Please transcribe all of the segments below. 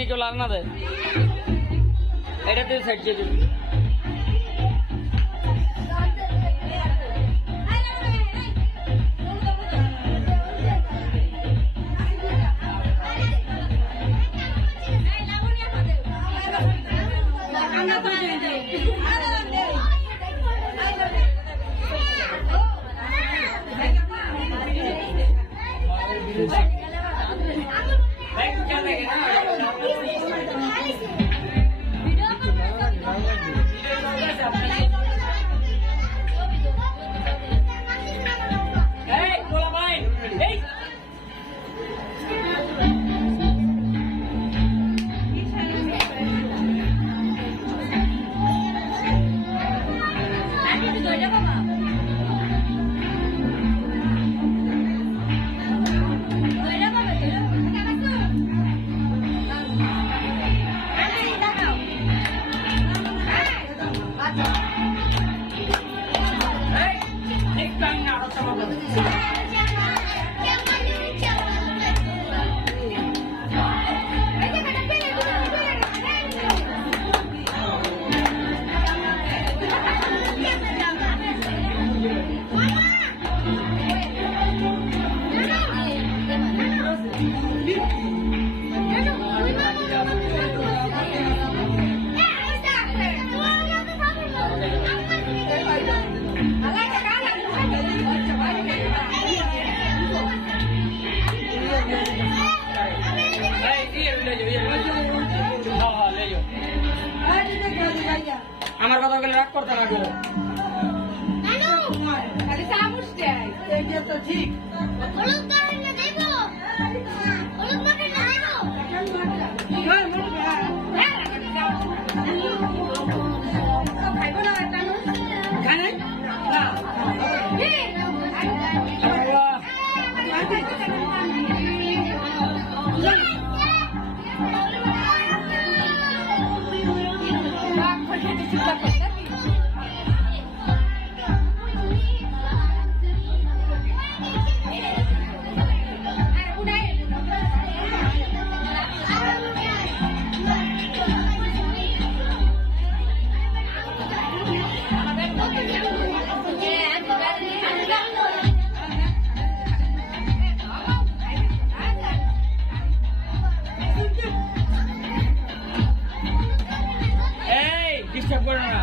কেউ লাল না দেয় এটাতে সাইড দিয়ে দিবি আমার কথা বলে রাগ করতে না গো তো ঠিক ডিস্টার্ব করো না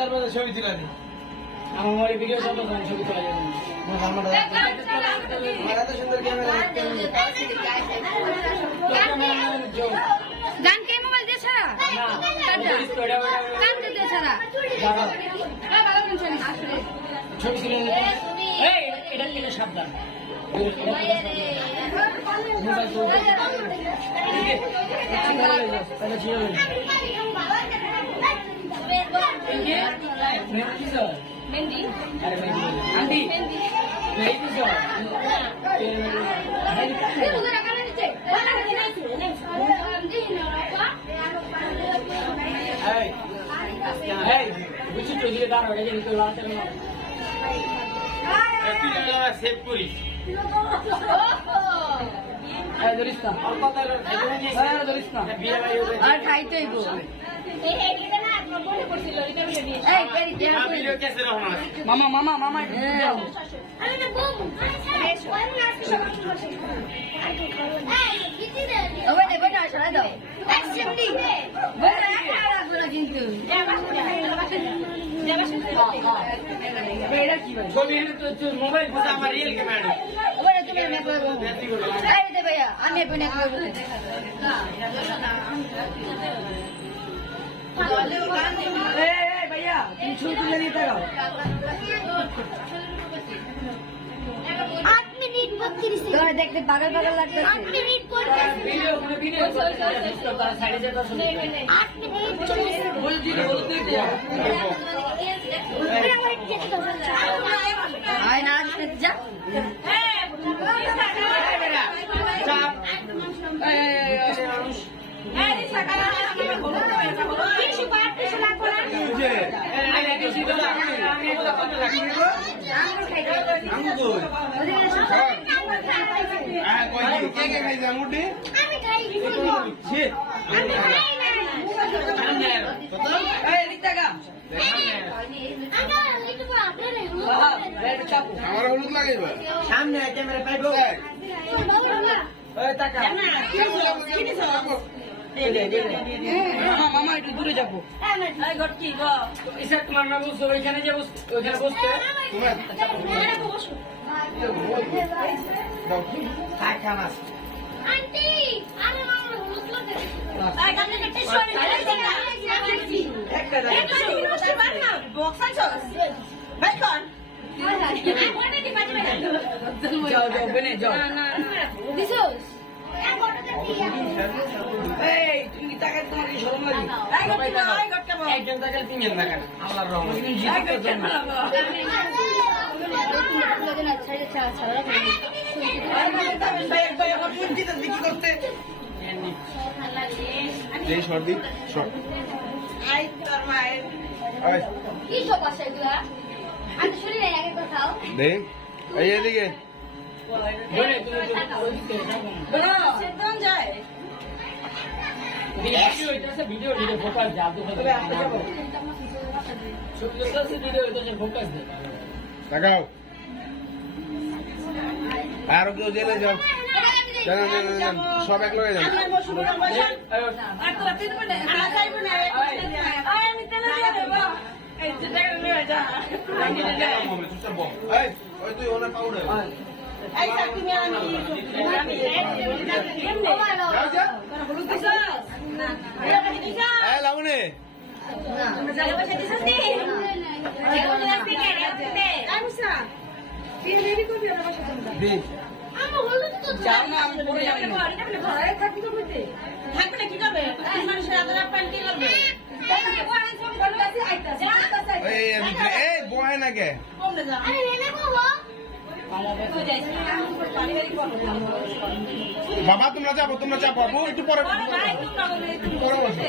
তারপরে ছবি তুলে নি আমার মোবাইলে ভিডিও চলতো তখন ছবি তোলা যাবে না। আমার এত সুন্দর ক্যামেরা গান কে মোবাইল দিয়ে ছাড়া গান দিয়ে ছাড়া ভালো গান শুনিস ছবি তুলে এই এটা কিনে সাবধান মোবাইল তো মেহেন্দি আন্টি বুঝছি তো দিয়ে দাঁড়ো এটা কিন্তু লাস্টে সেভ করিস ধরিস না ধরিস না আর খাইতেই গো ভিডিও কেসে রহনা মামা মামা মামা ছাড়া দাও কিন্তু ছবি তো মোবাইল আমার রিয়েল ক্যামেরা ভাইয়া আমি भैया तुम छू तुझे नहीं तक 8 মিনিট 32 সেকেন্ড দেখতে পাগল পাগল লাগতেছে 8 মিনিট করতে वीडियो वीडियो साइड से तो 8 মিনিট 40 बोल दी আয় না আসতে যা चाप আমার হলুদ লাগাইবা সামনে ক্যামেরা পাইবো ওই টাকা মামা একটু দূরে যাবো তোমার না বসো ওইখানে যে ওইখানে বসতে আন্টি আরে মামা হলুদ লাগে তাই গানে একটা যাও যাও বেনে যাও দিছোস এই তুমি তাকে তোমার কি শরম লাগে একজন তাকাল তিনজন তাকাল আল্লাহর রহমত এই শর্ট দি শর্ট কি সব আছে এগুলা আমি শুনি না আগে কথাও দেখ এই এদিকে বলে তুমি সেদন যায় ভিডিও ভিডিও ফোকাস জাদু হবে ছবি তো ভিডিও তো ফোকাস দে তাকাও আর কেউ জেলে যাও যান সব এক লগে যান আর তো আপনি তো না যাইব না আয় আমি তেল দিয়ে দেব এই যে টাকা নিয়ে যা এই ওই তুই ওনা পাউডার এই সাকি মে আমি যাও যা হলুদ দিছস না এটা দিছস এই লাউনে না যাই বসে দিছস নি এখন লাগতে কে রাখতে আমসা তুই রেডি করবি ওটা বসে তোমরা দি আমি হলুদ তো যাও না আমি পড়ে যাবো না এটা ঘরে থাকবি তো মধ্যে থাকবে না কি করবে মানুষের আদর পান কি করবে এই বয় না কে আরে নেনে বাবা বাবা তোমরা যাবো তোমরা চাপো আপু একটু পরে পরে বসো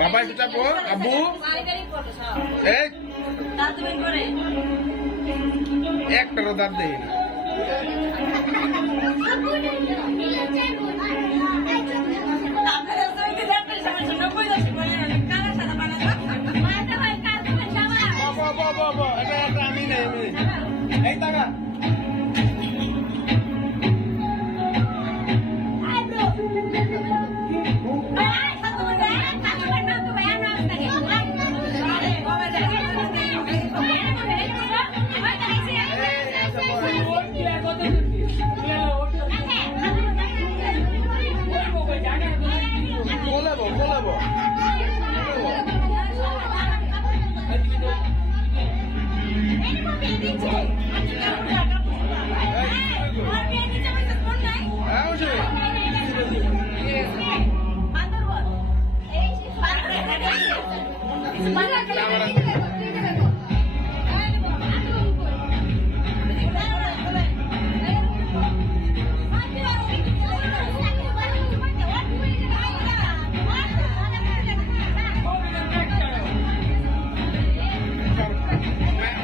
বাবা একটু চাপো আব্বু এই একটারও দাঁত দেই না বাবা এটা আমি নেই এই টাকা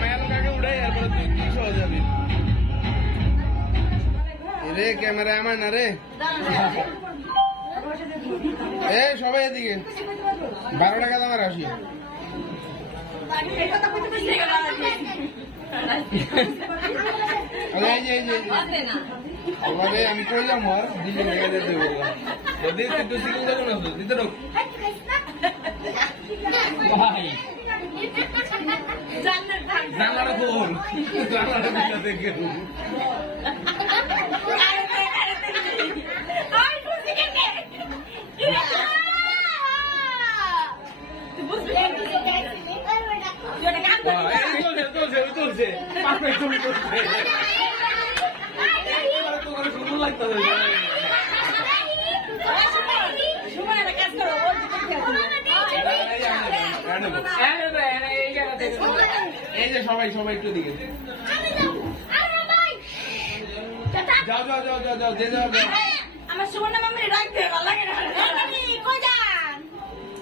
মেয়ালটাকে উড়ে এরপরে তুই কি সহজ যাবি রে ক্যামেরা আমার না রে এ সবাই এদিকে 12 টাকা দামের আসি এবারে আমি কইলাম আর দিলে লেগে যেতে বললাম যদি তুই সিগন্যাল দেবো না দিতে ঢোক ভাই জানালা কোন জানালা দিতে দেখে তুলছে পাপে তুমি করছে সুন্দর লাগতো এই যে সবাই সবাই একটু দিকে যাও যাও যাও যাও যাও যে যাও আমার সুবর্ণ মামনি রাখতে ভালো লাগে না কই যান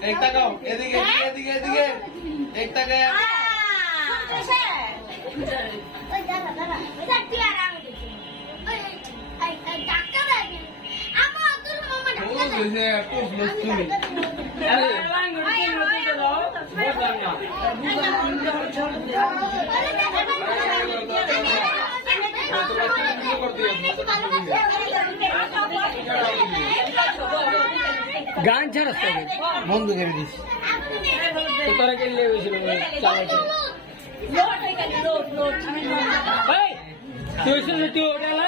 একটা গাও এদিকে এদিকে এদিকে একটা গাও ওই দাদা দাদা ওই দাদা তুই আর আমি দেখি ওই ডাক্তার লাগে আমার তোর মামা ও ডাক্তার যে একটু তুমি গান ছাড়া বন্ধ করে দিস তোরা গেলে হয়েছিল চালাইছে তুই শুনে তুই ওটা না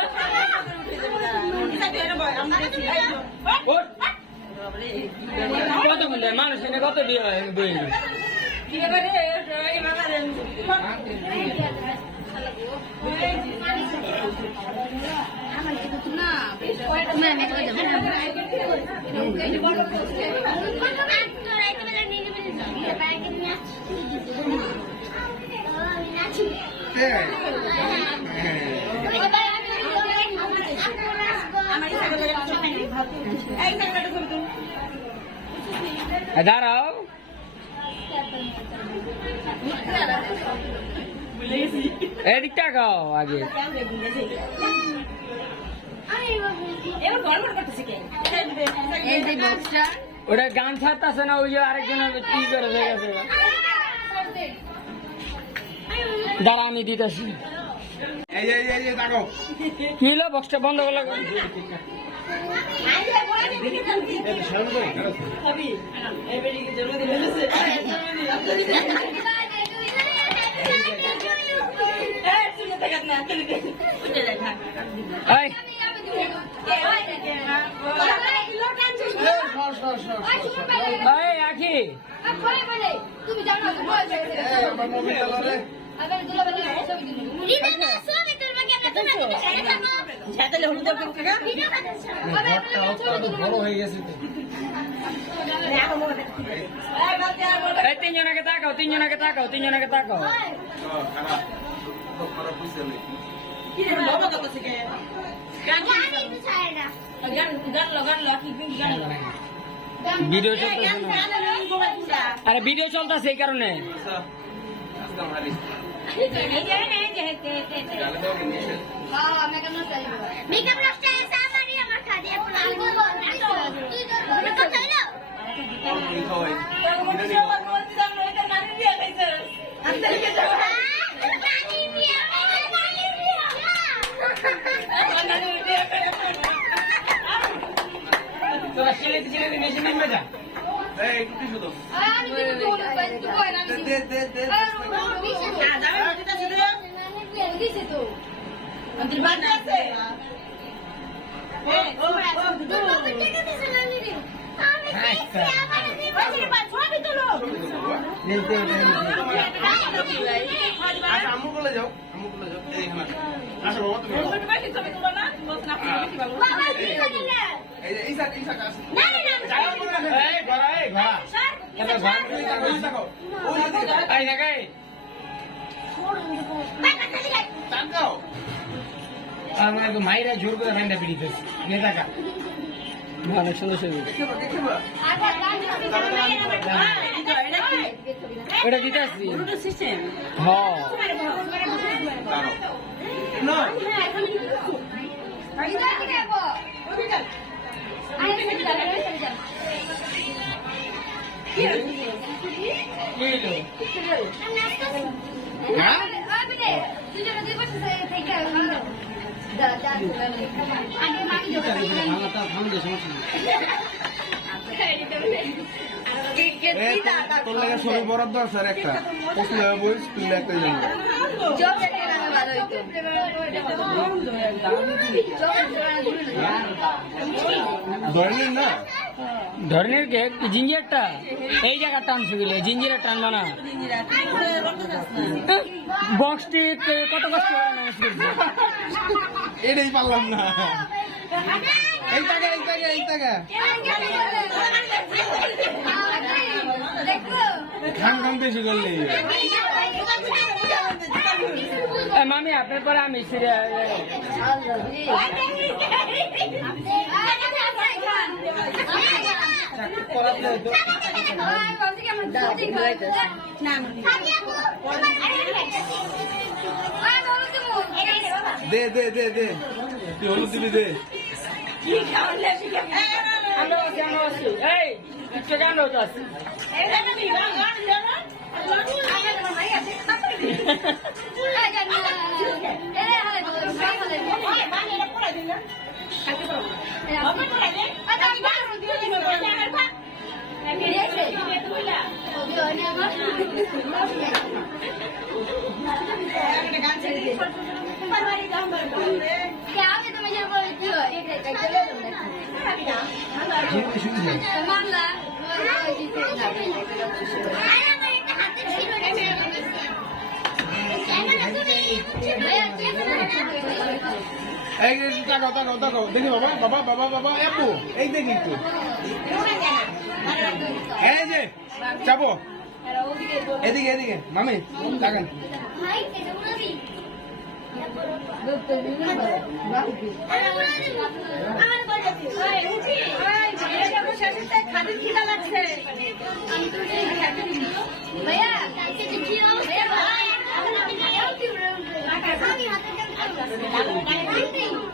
কত বললে মানুষ এনে কত দিয়ে বই দাঁড়াও এদিক টাকাও আগে ওটা গান ছাড়তেছে না ওই যে আরেকজনের কি করে হয়ে গেছে দাঁড়া আমি দিতেছি এই যে এই যে তাকাও কি হলো বক্সটা বন্ধ করলো আখি তুমি জানো আমার মোবাইল চালালে আবার দুলা বলে ছবি দিবি দিদা না ছবি তুলবে কেন তুমি ছাতালে হলুদ দাও কাকা ভিডিও বানাচ্ছ বড় হয়ে গেছে তো এই তিনজনকে তাকাও তিনজনকে তাকাও তিনজনকে তাকাও কি রে বাবা কত থেকে গান কি চাই না গান লো কি গান ভিডিও চলতেছে আরে ভিডিও চলতেছে এই কারণে মেকআপ নষ্ট হয়েছে আমারই আমার খাদিয়া তোরা খেলে মেশিন নিয়ে যা এই একটু শুধু আচ্ছা আম্মু বলে যাও এইখানে আচ্ছা বাবা তুমি এই যে এই সাইড আছে না না না এই ঘোড়া এটা ভাগ করে তাকাও ওই দিকে এই দেখাই তাকাও আমার মাইরা জোর করে ফ্যানটা পিড়িতে নে টাকা অনেক সুন্দর ছবি এটা দিতে আসছি হ্যাঁ না তোর লাগে সবই বরাদ্দ আছে আর একটা স্কুলে বই স্কুলে একটা জন্য ধরলি না ধরনের কেক জিঞ্জিরটা এই জায়গা টানছে গেলে জিঞ্জিরা টানবা না বক্সটি কত কষ্ট করে নামাজ পড়ছে এটাই পারলাম না এই টাকা খান খান বেশি করলি মামি আপনার পরে আমি সিরিয়াল দে দে দে দে তুই হলুদ দিবি দে আমরা আছি এই একটু গান হতো আছে এই তাকাও দেখি বাবা আপু এই দেখি একটু এই যে চাপো এদিকে মামি তাকান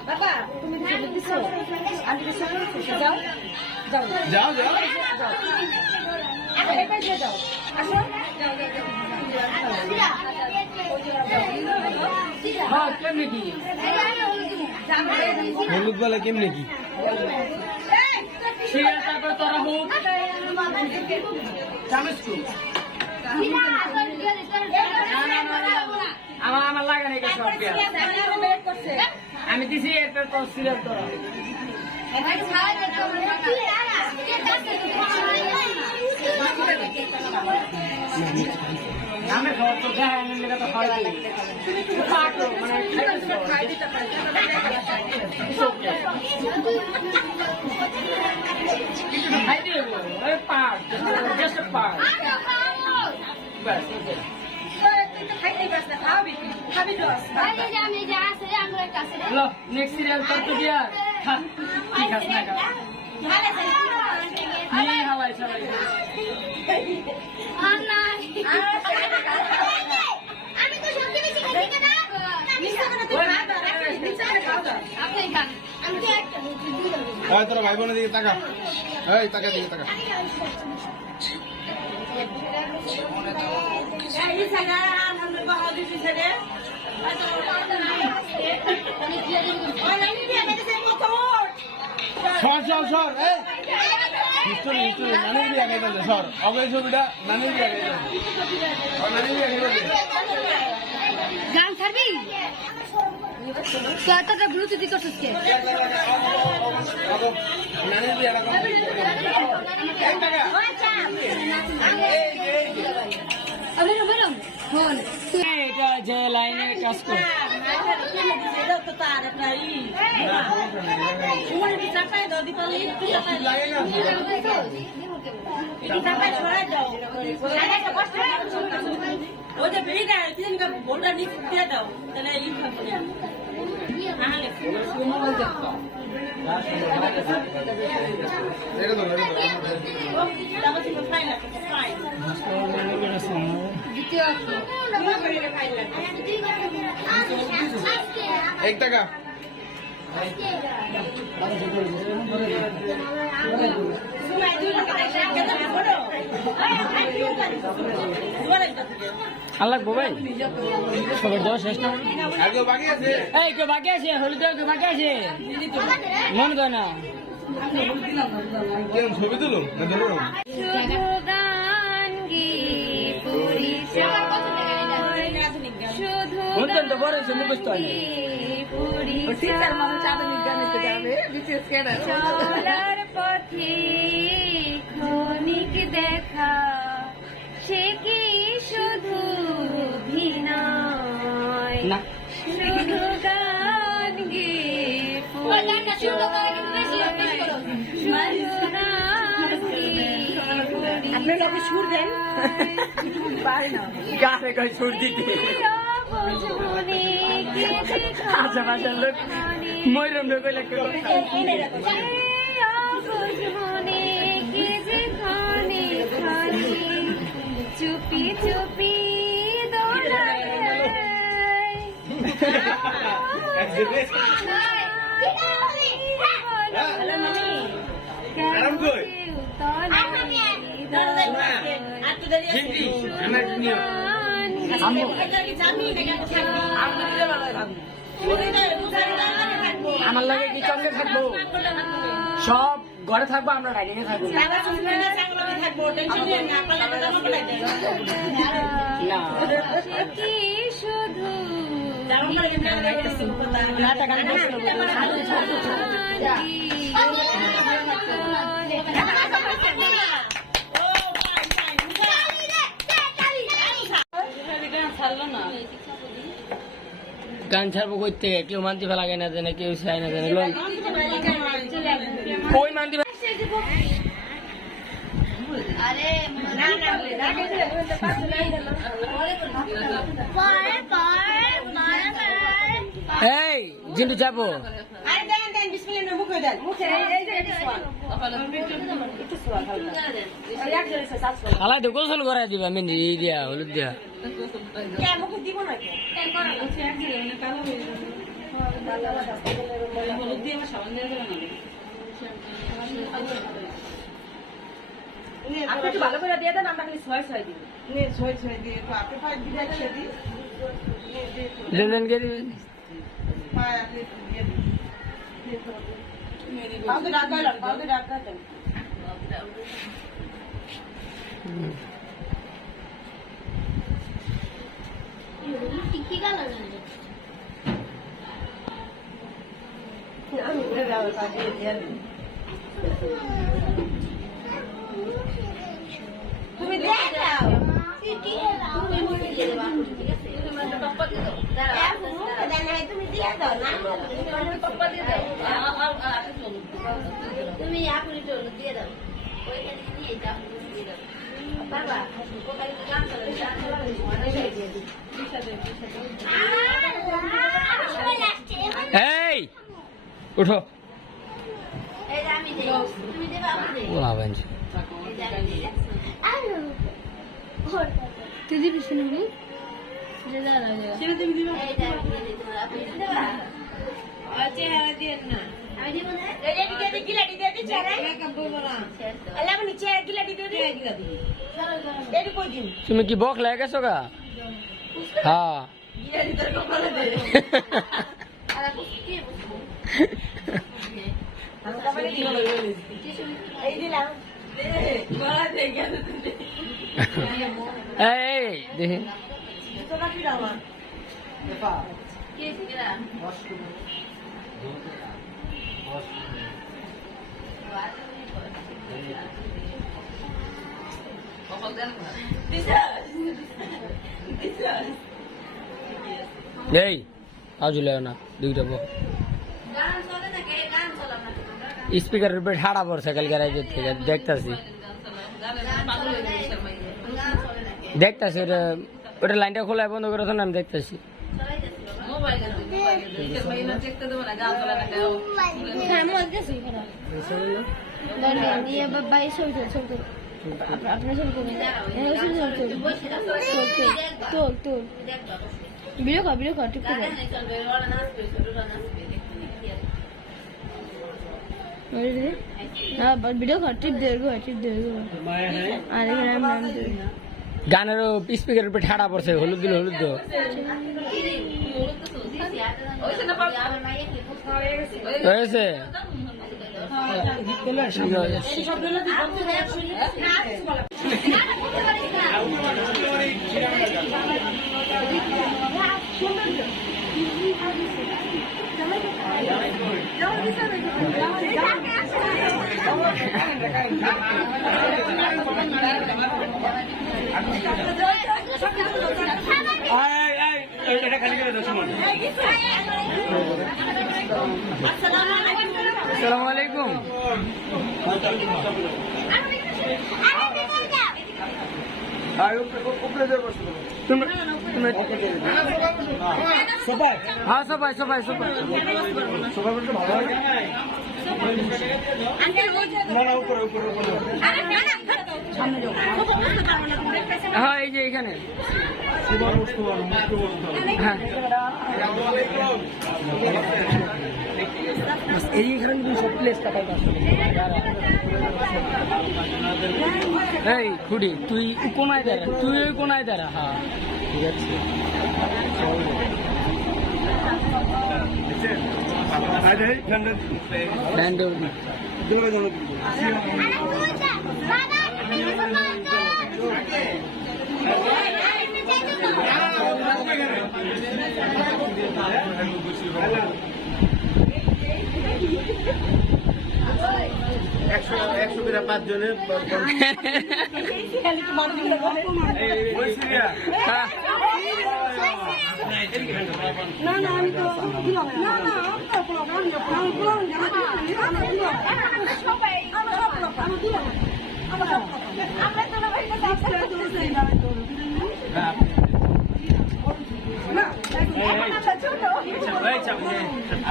বাবা তুমি দিছো আমি যাও যাও এবার দিয়ে যাও আসো হ্যাঁ কেমনি কি হলুদ বলে কেমনে কি সিরিয়াল তারপর তোরা হোক আমার লাগে না সব আমি দিছি এরপর তোর সিরিয়াল তোরা আমি খাওয়া তো দেখা আমি লেগে তো খাওয়াই খাই দিয়ে পার্ট জাস্ট পার্ট ব্যাস হ্যালো নেক্সট সিরিয়াল তোর তো দিয়া খা কি খাস না খা নিয়ে হাওয়াই সবাই আমি তো সবচেয়ে বেশি খাই না আপনি খান আমি তো একটা ওই তোর ভাই বোনের দিকে তাকা এই তাকা দিকে তাকা সর এই হিস্টোরি নানির বিয়ে আগে যাবে সর অগের ছবিটা নানির বিয়ে আগে যাবে নানির বিয়ে আগে যাবে গান ছাড়বি তো এতটা ব্লুটুথ করছিস কে নানির বিয়ে আগে এই টাকা ম্যাডাম ফোন এটা যে লাইনে কাজ করে ওটা বেরিয়ে দেয় ভোলটা নিচে দিয়ে দাও তাহলে এই এক টাকা আল্লাহ ভাই সবার যাওয়া শেষ না আর কেউ বাকি আছে এই কেউ বাকি আছে হলুদ কেউ বাকি আছে মন করে না কেন ছবি তুলুন না ধরুন শুনতেন তো বড় হয়েছে মুখস্থ হয় চলার পথে ক্ষণিক দেখা সে কি শুধু অভিনয় না শুধু গান আপনার কাছে সুর দেন গাছে কই সুর দিতে আশেপাশের লোক ময়ূরম লোক চুপি চুপি আমার লাগে কি সঙ্গে থাকবো সব ঘরে থাকবো আমরা রাইডিং এ থাকবো না কি শুধু গান ছাড়বো কই থেকে কেউ মানতে ফেলা না জানে কেউ চাই না জানে কই মানতে এই জিন্টু যাবো আলাই তো গোসল করা দিবা মেহেন্দি দিয়া হলুদ দিয়া আপনি একটু ভালো করে দিয়ে দেন আমরা খালি ছয় ছয় দিই লেনদেন কে দিবেন কাউকে ডাক দিলাম কাউকে ডাক দিলাম তুমি দিয়ে দাও তুমি দিয়ে দাও না তুমি এখনই চলো দিয়ে দাও ওইখানে নিয়ে যাও দিয়ে দাও বাবা ওখানে গান এই উঠো এই যে আমি দেই তুমি দেবা আমি দেই ওলা বাঞ্চ তুই দিবি শুনবি যে দাদা সেটা তুমি দিবা এই যে আমি দিয়ে দিই তোমরা আপনি দেবা আচ্ছা হ্যাঁ দেন না আমি দিব না এই যে দিকে গিলাটি দিয়ে দিছ রে কাম করব না আল্লাহ আমি নিচে গিলাটি দিয়ে দিই এই কই দিন তুমি কি বক লাগে গেছো গা হ্যাঁ গিলাটি তোর কপালে দে আর কি আমি কপালে কি হলো এই দিলাম গলা দে গেল এই দেখি তো বাকি দাও না কি সিগরা এই আজুলেও না দুইটা বউ গান চলে না কে গান চলে না স্পিকারের উপরে ঠাড়া পড়ছে কালকে রাইতে থেকে দেখতাছি দেখতাছি ওটা লাইনটা খোলা বন্ধ করে আমি দেখতাছি ভিডিও কর টিপ করে ভিডিও কর টিপ দে আর এখানে আমি নাম দিই গানের স্পিকারের উপরে ঠাড়া পড়ছে হলুদ দিল হলুদ দিল হয়েছে আসসালামু আলাইকুম হ্যাঁ সবাই সবাই সবাই হ্যাঁ এই যে এখানে হ্যাঁ এইখানে সব প্লেস এই খুঁড়ি তুই কোনায় দাঁড়া তুই ওই কোনায় দাঁড়া হ্যাঁ ঠিক আছে একশো করে 5 জনের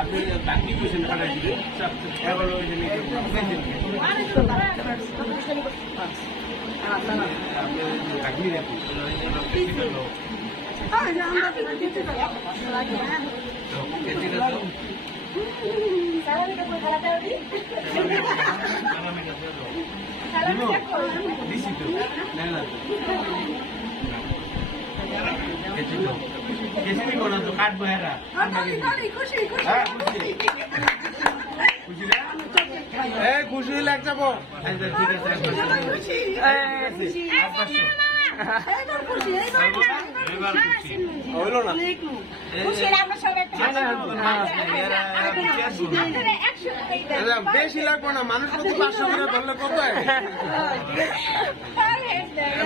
আপনি বাকি কোশ্চেন খারাপ দিবেন এবার ওই জন্য আপনি কাটবো এরা খুশি হলে এক যাবো ঠিক আছে হইলো না বেশি লাগবো না মানুষ প্রতি 500 করে ধরলে কত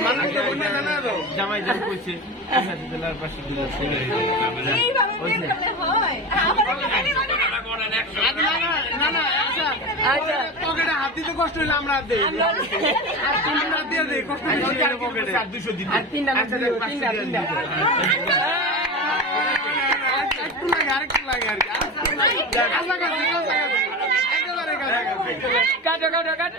মানুষ জামাই জাম কইছে পকেটে হাত দিতে কষ্ট হইলে আমরা দিই দিয়ে দিই কষ্ট পকেটে 200 দিন আরেকটু লাগে আর কাটো কাটো কাটো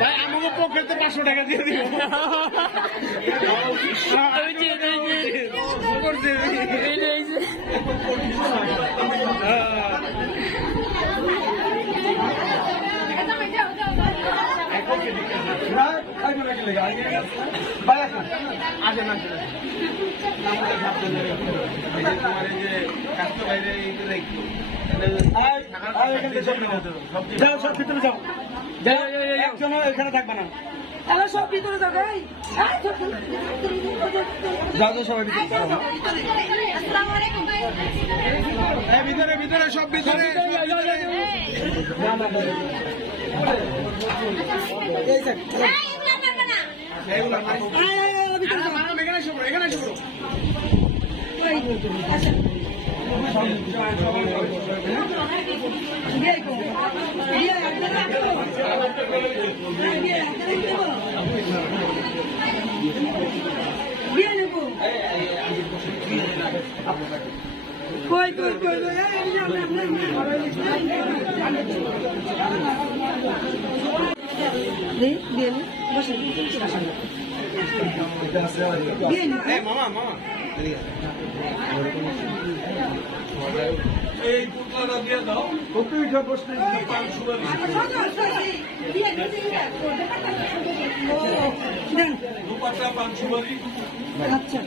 ভাই আমাকে পকেটে 500 টাকা দিয়ে দিও ভাই আসেন আমাদের সাবধানে রেখো। এই যে তোমার এই যে কাস্ট বাইরে এইটা রেখো। যাও সব ভিতরে যাও। একজন এখানে থাকবে না। তাহলে সব ভিতরে যাবে যাও যাও সবাই ভিতরে যাও। আসসালামু আলাইকুম এই ভিতরে ভিতরে সব ভিতরে সব ভিতরে। এইগুলা মারি। এখানে এসো বড়, এখানে এসো বড়। কই কই কই এই মামা মামা এই পুতলাটা দিয়ে দাও। কপি উঠে বসতে পান সুবারি। দুপাটা পান সুবারি। আচ্ছা